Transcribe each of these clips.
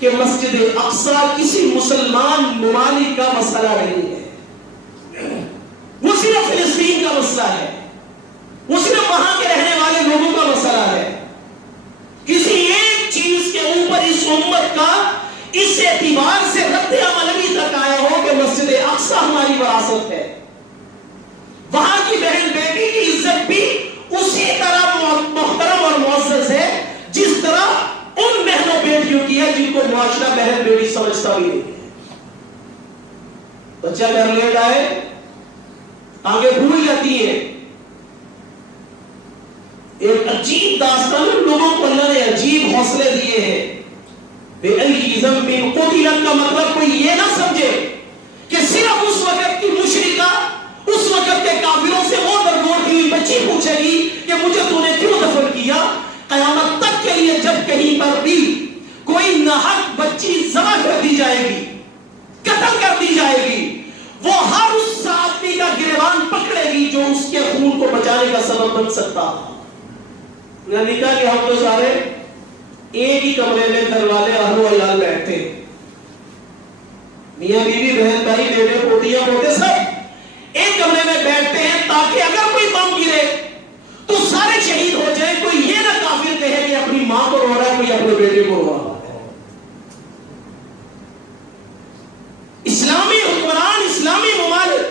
کہ مسجد اقصی کسی مسلمان ممالک کا مسئلہ نہیں ہے، وہ صرف فلسطین کا مسئلہ ہے، وہ صرف وہاں کے رہنے والے لوگوں کا مسئلہ ہے۔ کسی ایک چیز کے اوپر اس امت کا اس اعتبار سے رد عمل ابھی تک آیا ہو کہ مسجد اقصی ہماری وراثت ہے، وہاں کی بہن بیٹی کی عزت بھی اسی طرح محترم اور معزز ہے جس طرح ان بہنوں بیٹیوں کی ہے جن کو معاشرہ بہن بیٹی سمجھتا بھی نہیں ہے۔ بچہ گھر لے جائے آگے بھول جاتی ہے۔ ایک عجیب داستان لوگوں کو اللہ نے عجیب حوصلے دیے ہیں۔ بے الزم بن قتلت کا مطلب کوئی یہ نہ سمجھے کہ صرف اس وقت کی مشرکہ اس وقت کے کافروں سے وہ درگور کی بچی پوچھے گی کہ مجھے تو نے کیوں دفن کیا۔ قیامت تک کے لیے جب کہیں پر بھی کوئی ناحق بچی ذبح کر دی جائے گی، قتل کر دی جائے گی، وہ ہر اس آدمی کا گریبان پکڑے گی جو اس کے خون کو بچانے کا سبب بن سکتا۔ نکاح کہ ہم تو سارے ایک ہی کمرے میں گھر والے اہل و عیال بیٹھتے، میاں بیوی بہن بھائی بیٹے پوتیاں پوتے سب ایک کمرے میں بیٹھتے ہیں تاکہ اگر کوئی بم گرے تو سارے شہید ہو جائیں، کوئی یہ نہ کافر کہے کہ اپنی ماں کو رو رہا ہے، کوئی اپنے بیٹے کو رو رہا ہے۔ اسلامی حکمران، اسلامی ممالک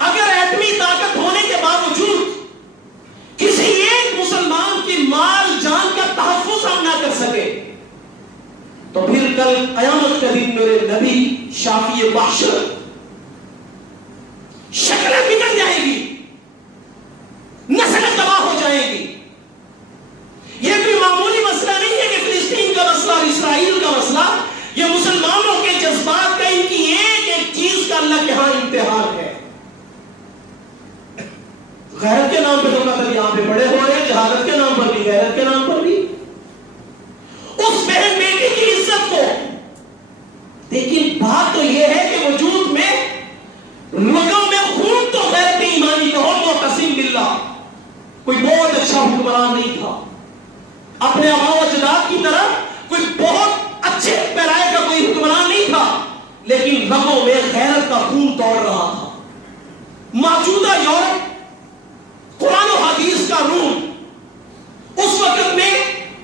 اگر ایٹمی طاقت ہونے کے باوجود کسی ایک مسلمان کی مال جان کا تحفظ ہم نہ کر سکے تو پھر کل قیامت کے دن میرے نبی شافی محشر شکلیں بگڑ جائے گی، نسلیں تباہ ہو جائے گی۔ یہ کوئی معمولی مسئلہ نہیں ہے کہ فلسطین کا مسئلہ اور اسرائیل کا مسئلہ، یہ مسلمانوں کے جذبات کا، ان کی ایک ایک چیز کا اللہ کے ہاں امتحان ہے۔ غیرت کے نام پہ تو قتل یہاں پہ بڑے ہو رہے ہیں، جہالت کے نام پر بھی، غیرت کے نام پر بھی۔ اس بہن بیٹی کی عزت کو، لیکن بات تو یہ ہے کہ وجود میں لوگوں میں خون تو غیرت ایمانی کا ہو۔ معتصم باللہ کوئی بہت اچھا حکمران نہیں تھا، اپنے آباء و اجداد کی طرح کوئی بہت اچھے پیرائے کا کوئی حکمران نہیں تھا، لیکن رگوں میں غیرت کا خون دوڑ رہا تھا۔ موجودہ یورپ، قرآن و حدیث کا روم، اس وقت میں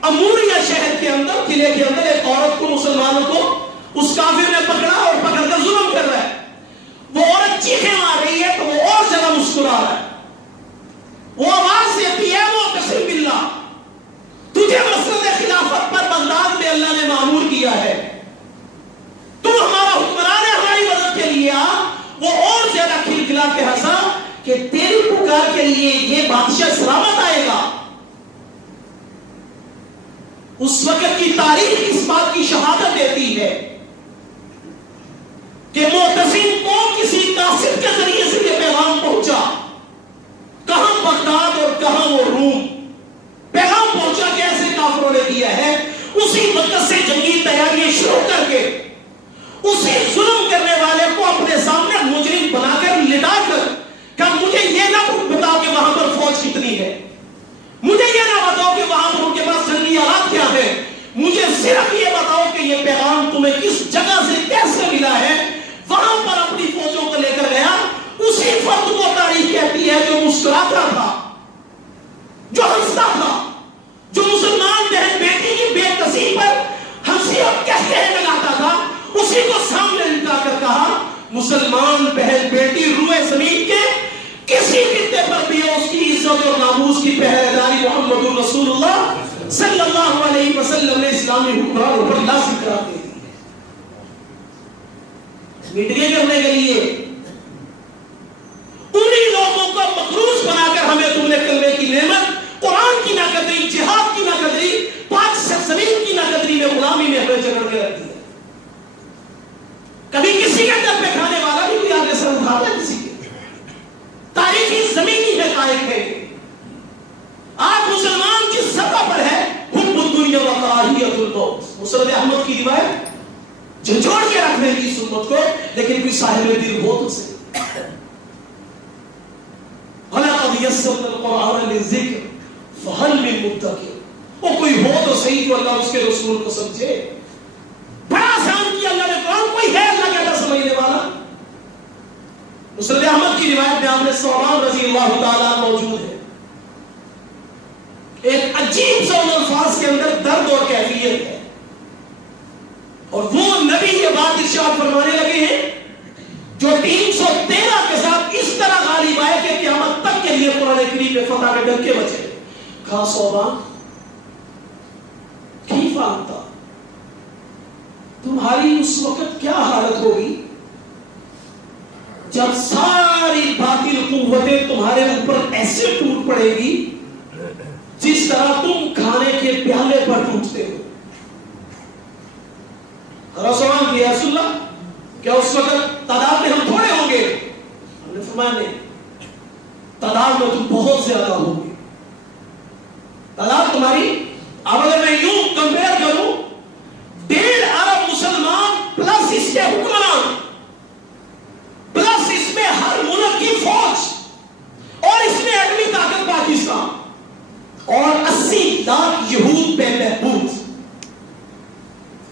اموریا شہر کے اندر، قلعے کے اندر ایک عورت کو، مسلمانوں کو اس کافر نے پکڑا اور پکڑ کر ظلم کر رہا ہے۔ وہ عورت چیخیں مار رہی ہے تو وہ اور زیادہ مسکرا رہا ہے۔ وہ آواز دیتی ہے، معتصم باللہ تجھے مسند خلافت پر بغداد میں اللہ نے مامور کیا ہے، تو ہمارا حکمران ہے، ہماری مدد کے لیے آ۔ وہ اور زیادہ کھلکھلا کے ہنسا کہ تیری پکار کے لیے یہ بادشاہ سلامت آئے گا۔ اس وقت کی تاریخ اس بات کی شہادت دیتی ہے کہ معتصم کو کسی قاصد کے ذریعے سے یہ پیغام پہنچا، کہاں بغداد اور کہاں وہ روم، پیغام پہنچا کہ ایسے کافروں نے کیا ہے۔ اسی وقت سے جنگی تیاریاں شروع کر کے اسی ظلم کرنے والے کو اپنے سامنے مجرم بنا کر لٹا کر کہ مجھے یہ نہ بتاؤ کہ وہاں پر فوج کتنی ہے، مجھے یہ نہ بتاؤ کہ وہاں پر ان کے پاس جنگی آلات کیا ہے، مجھے صرف یہ بتاؤ کہ یہ پیغام تمہیں کس جگہ سے کیسے ملا ہے۔ وہاں پر اپنی فوجوں کو لے کر گیا، اسی فرد کو تاریخ کہتی ہے جو مسکراتا تھا، جو ہنستا تھا، جو مسلمان بہن بیٹی کی بے کسی پر ہنسی اور کہتے لگاتا تھا، اسی کو سامنے لٹا کر کہا مسلمان بہن بیٹی روئے زمین کے کسی خطے پر بھی اس کی عزت اور ناموس کی پہرے داری محمد رسول اللہ صلی اللہ علیہ وسلم نے اسلامی حکمرانوں پر لازم کرا دی۔ میٹنگیں کرنے کے لیے انہی لوگوں کو مقروض بنا کر ہمیں تم نے کلمے کی نعمت، قرآن کی نہ قدری، جہاد کی نہ قدری، پاک زمین کی نہ قدری میں، غلامی میں ہمیں چڑھ کے رکھ دیا۔ کبھی کسی کے در پہ کھانے والا بھی کوئی آگے سر اٹھاتا ہے کسی کے؟ تاریخی زمینی حقائق ہے۔ آج مسلمان جس سطح پر ہے، حب الدنیا و کراہیت الموت، مسند احمد کی روایت، جھنجھوڑ کے رکھنے کی سنت کو، لیکن کوئی صاحب دل ہو تو صحیح۔ وَلَقَدْ يَسَّرْنَا الْقُرْآنَ لِلذِّكْرِ فَهَلْ مِن مُدَّكِرٍ، وہ کوئی ہو تو صحیح جو اللہ اس کے رسول کو سمجھے۔ مسند احمد کی روایت میں آپ نے ثوبان رضی اللہ تعالیٰ موجود ہے. ایک عجیب سا ان الفاظ کے اندر درد اور کیفیت ہے, اور وہ نبی یہ بات ارشاد فرمانے لگے ہیں جو 313 کے ساتھ اس طرح غالب آئے کہ قیامت تک کے لیے قرآن کریم میں فتح کے ڈنکے بچے. کہا ثوبان کی فانتا, تمہاری اس وقت کیا حالت ہوگی جب ساری باطل قوتیں تمہارے اوپر ایسے ٹوٹ پڑے گی جس طرح تم کھانے کے پیالے پر ٹوٹتے ہو. سوال کیا رسول اللہ کیا اس وقت تعداد میں ہم تھوڑے ہوں گے؟ ہم نے فرمایا نہیں, تعداد میں تم بہت زیادہ ہوگی. تعداد تمہاری, اب اگر میں یوں کمپیئر کروں 1.5 ارب مسلمان پلس اس کے حکمران پلس اس میں ہر ملک کی فوج اور اس میں ایٹمی طاقت پاکستان اور 80 لاکھ یہود پہ محبوب,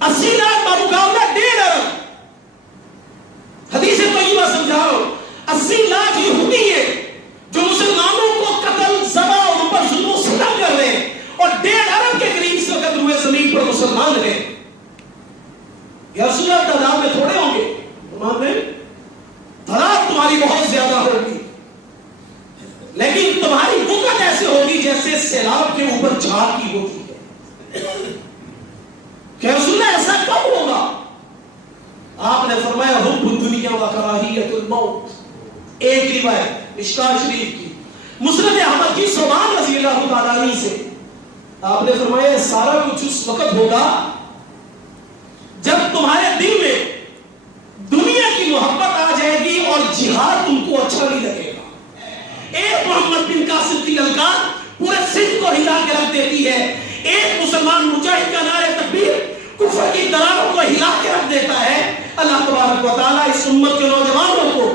80 لاکھ بمقابلہ 1.5 ارب. حدیث طیبہ سمجھا رہا ہوں, 80 لاکھ یہودی ہیں جو مسلمانوں کو قتل ذبح اور ان پر ظلم و ستم کر رہے ہیں, اور 1.5 ارب کے قریب اس وقت روئے زمین پر مسلمان ہیں. یا رسول اللہ تعداد میں تھوڑے ہوں گے؟ تمام میں تعداد تمہاری بہت زیادہ ہوگی, لیکن تمہاری وقت ایسے ہوگی جیسے سیلاب کے اوپر جھاگ کی ہوتی ہے. کہ رسول اللہ ایسا کب ہوگا؟ آپ نے فرمایا حب الدنیا و کراہیت الموت. ایک روایت مشکاہ شریف کی مسند احمد کی ثوبان رضی اللہ تعالیٰ عنہ سے آپ نے فرمایا سارا کچھ اس وقت ہوگا جب تمہارے دل میں دنیا کی محبت آ جائے گی اور جہاد تم کو اچھا نہیں لگے گا. ایک محمد بن قاسم کی للکار پورے سندھ کو ہلا کے رکھ دیتی ہے, ایک مسلمان مجاہد کا نعرہ تکبیر کفر کی دراروں کو ہلا کے رکھ دیتا ہے. اللہ تبارک و تعالیٰ اس امت کے نوجوانوں کو,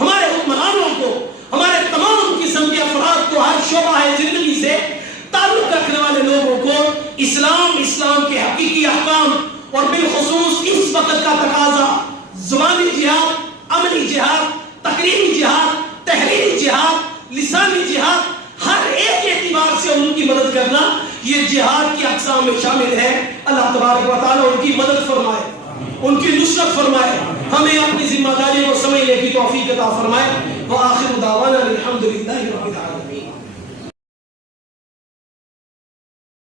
ہمارے حکمرانوں کو, ہمارے تمام قسم کے افراد کو, ہر شعبہ زندگی سے تعلق رکھنے والے لوگوں کو اسلام کے حقیقی احکام اور بالخصوص اس وقت کا تقاضا زبانی جہاد, عملی جہاد, تقریری جہاد, تحریری جہاد, لسانی جہاد, ہر ایک اعتبار سے ان کی مدد کرنا یہ جہاد کی اقسام میں شامل ہے. اللہ تبارک و تعالیٰ ان کی مدد فرمائے, ان کی نصرت فرمائے, ہمیں اپنی ذمہ داری کو سمجھنے کی توفیق عطا فرمائے. وآخر دعوانا الحمدللہ رب العالمین.